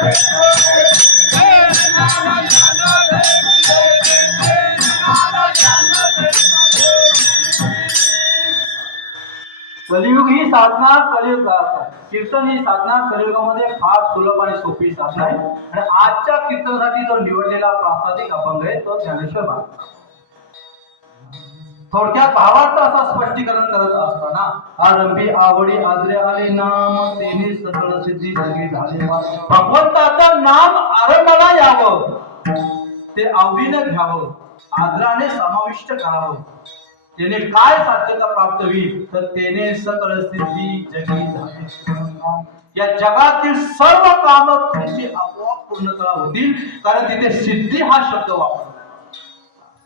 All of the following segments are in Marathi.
कलियुग ही साधना कलियुग कीर्तन ही साधना कलियुगामध्ये फार सुलभ आणि सोपी साधना आहे आणि आजच्या कीर्तनासाठी जो निवडलेला प्रासादिक अभंग आहे तो ज्ञानेश्वर महाराज थोडक्यात भावार्थ असा स्पष्टीकरण करत असताना आरंभी आवडी आदरे आले नाम तेने सकळ सिद्धी जगी झाले भगवंताचं नाम आरंभाला यावं ते आवडीनं घ्यावं आदराने समाविष्ट करावं त्याने काय साध्यता प्राप्त होईल तर त्याने सकळ सिद्धी जगी झाले या जगातील सर्व काम तुमची आपोआप पूर्णता होतील कारण तिथे सिद्धी हा शब्द वापरला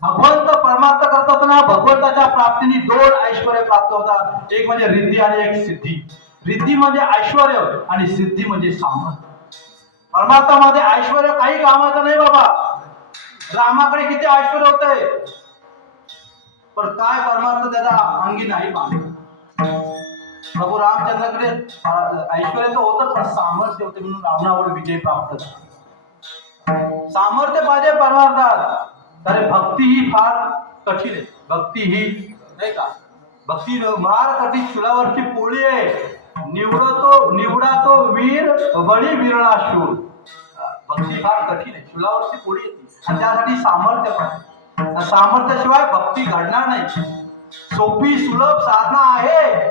भगवंत परमार्थ करत असताना भगवंताच्या प्राप्तीने दोन ऐश्वर्य प्राप्त होतात एक म्हणजे रिद्धी आणि एक सिद्धी रिद्धी म्हणजे ऐश्वर्य आणि सिद्धी म्हणजे सामर्थ्य परमार्थामध्ये ऐश्वर्य काही कामाचं नाही बाबा रामाकडे किती ऐश्वर्य होतंय पण काय परमार्थ त्याचा अंगी नाही पाहिजे प्रभू रामचंद्राकडे ऐश्वर्य तर होतं पण सामर्थ्य होते म्हणून रावणावर विजय प्राप्त झाला सामर्थ्य पाहिजे परमार्थात अरे भक्ती ही फार कठीण आहे भक्ती ही नाही का भक्ती फार कठीण चुलावरची पोळी आहे निवडा तो वीर बळी विरळा शूर भक्ती फार कठीण आहे चुलावरची पोळी येते आणि त्यासाठी सामर्थ्य पण सामर्थ्याशिवाय भक्ती घडणार नाही सोपी सुलभ साधना आहे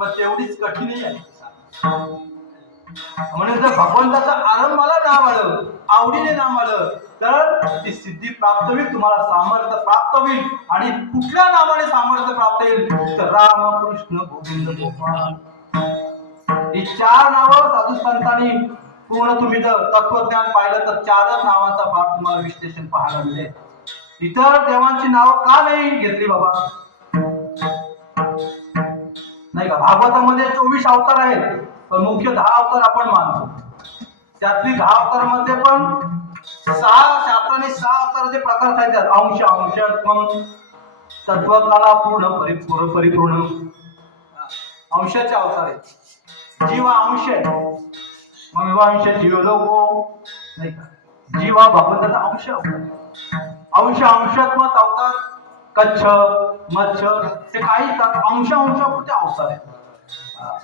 पण तेवढीच कठीणही आहे म्हणजे जर भगवंताचं आरंभाला नाव आलं आवडीने नाम आलं तर ती सिद्धी प्राप्त होईल तुम्हाला सामर्थ्य प्राप्त होईल आणि कुठल्या नावाने सामर्थ्य प्राप्त होईल तर राम कृष्ण गोविंद गोपाळ ही चार नावं साधू संतांनी पूर्ण तुम्ही जर तत्वज्ञान पाहिलं तर चारच नावाचा फार तुम्हाला विश्लेषण पाहायला मिळेल इतर देवांची नावं का नाही घेतली बाबा नाही का भागवतामध्ये 24 अवतार आहेत पण मुख्य 10 अवतार आपण मानतो त्यातली 10 अवतार मध्ये पण 6 शास्त्राने 6 अवताराचे प्रकार आहेत अंश अंशात्मक तत्वकाला पूर्ण परिपूर्ण अंशाचे अवतार आहेत जीव अंश आहे मग अंश जीवलोक नाही का जीव हा भगवंताचा अंश अंश अंशात्मक अवतार कच्छ मच्छ ते काही अंश अंशापुरते अवतार आहेत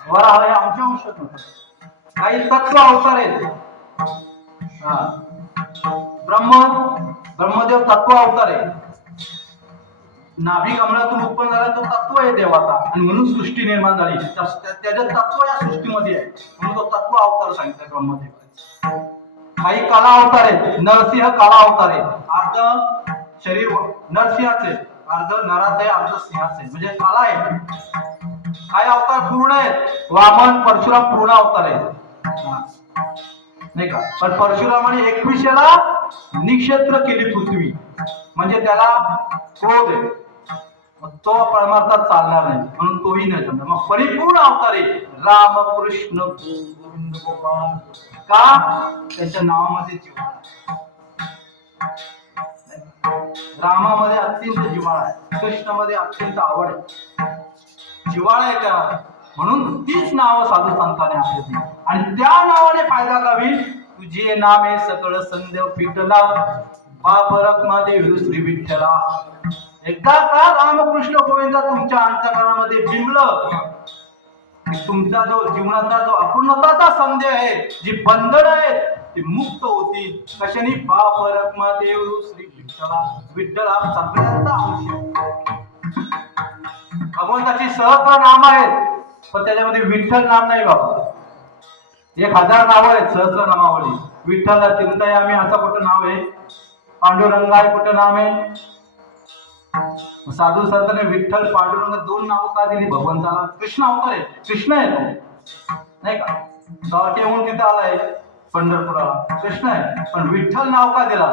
वराह हे अंश अंशात्मक काही तत्व अवतार आहेत ब्रह्मदेव तत्व अवतार आहे नाभी कमळातून उत्पन्न झाला तो तत्व आहे देवाचा आणि म्हणून सृष्टी निर्माण झाली त्याचं तत्व या सृष्टीमध्ये आहे म्हणून तो तत्व अवतार सांगितलाय ब्रह्मदेव काही कला अवतार आहेत नरसिंह कला अवतार आहे अर्ध शरीर नरसिंहाचे अर्ध नराचे अर्ध सिंहाचे म्हणजे कला आहे काही अवतार पूर्ण आहेत वामन परशुराम पूर्ण अवतार आहेत नाही का पण परशुरामाने 21ला निक्षेत्र केली पृथ्वी म्हणजे त्याला क्रोध आहे तो परमार्थात चालणार नाही म्हणून तोही नाही जमणार मग परिपूर्ण अवतार आहे राम कृष्ण गोविंद गोपाळ का त्यांच्या नावामध्ये जिव्हाळा रामामध्ये अत्यंत जिव्हाळा आहे कृष्णामध्ये अत्यंत आवड आहे जिव्हाळा आहे त्या म्हणून तीच नावं साधू संतांनी आपली आणि त्या नावाने फायदा गावी तुझे नामे सकळ संदेव फिटला बाप रखमादेव श्री विठ्ठला एकदा का रामकृष्ण गोविंद तुमच्या अंतःकरणामध्ये बिंबलं तुमचा जो जीवनाचा जो अपूर्णताचा संदेह आहे जी बंधन आहेत ती मुक्त होतील कशाने बाप रखमादेव श्री विठ्ठला विठ्ठला सगळ्यांचा अंश भगवंताची सहस्र नाम आहेत पण त्याच्यामध्ये विठ्ठल नाम नाही बाबा 1000 नाव आहेत सहस्र नामावली विठ्ठल चिंतायामी असं कुठं नाव आहे पांडुरंगाय कुठं नाव आहे साधू संतांनी विठ्ठल पांडुरंग 2 नाव का दिली भगवंताला कृष्ण अवतार आहे कृष्ण आहे तो नाही का द्वारकेहून तिथं आलाय पंढरपुराला कृष्ण आहे पण विठ्ठल नाव का दिला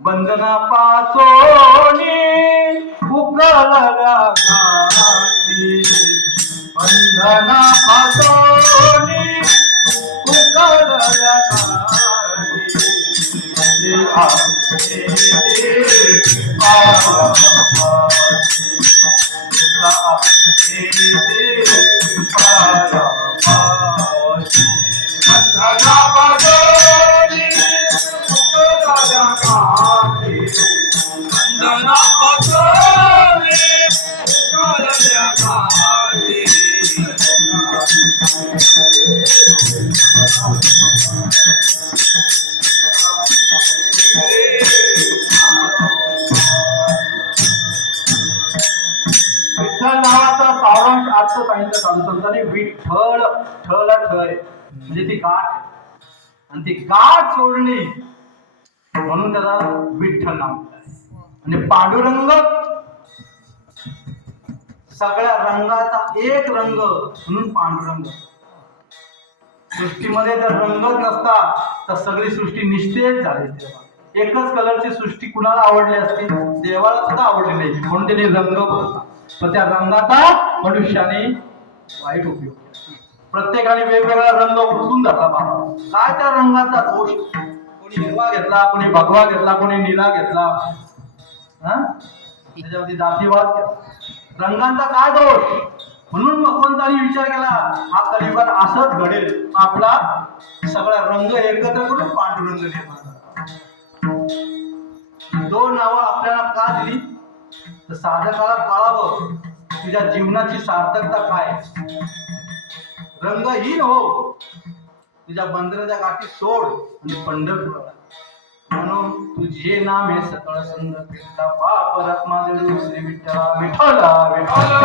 बंधना पासोनी उकळल्या घाटी बंधना पासोनी उकळल्या घाटी विठ्ठल नावाचा सारांश अर्थ सांगितलं साधू संतांनी. विठ्ठल ठळ ठय म्हणजे ती गाठ, आणि ती गाठ सोडली म्हणून त्याला विठ्ठल नाव. आणि पांडुरंग सगळ्या रंगाचा एक रंग म्हणून पांडुरंग. सृष्टीमध्ये जर रंगच नसता तर सगळी सृष्टी निस्तेज झाली. एकच कलरची सृष्टी कुणाला आवडली असती? देवाला सुद्धा आवडली नाही, म्हणून त्यांनी रंग बोलला. पण त्या रंगाचा मनुष्याने वाईट उपयोग केला. प्रत्येकाने वेगवेगळा रंग उठून धरला. बाबा काय त्या रंगाचा दोष? कोणी हिरवा घेतला, कोणी भगवा घेतला, कोणी निळा घेतला, त्याच्यामध्ये जातीवाद केला. रंगांचा काय दोष? म्हणून भगवंतानी विचार केला हा कलियुगात असंच घडेल, आपला सगळा रंग एकत्र करून पांडुरंग निर्माण झाला. दोन नावं आपल्याला का दिली? तर साधकाला कळावं तुझ्या जीवनाची सार्थकता काय. रंगहीन हो, तुझ्या बंदराच्या गाठी सोड आणि पंढरपुराला. म्हणून तुझे नाम हे सकळ सुंदर कृष्णा बाप रत्मा देऊ श्री विठ्ठला विठ्ठला विठ्ठला.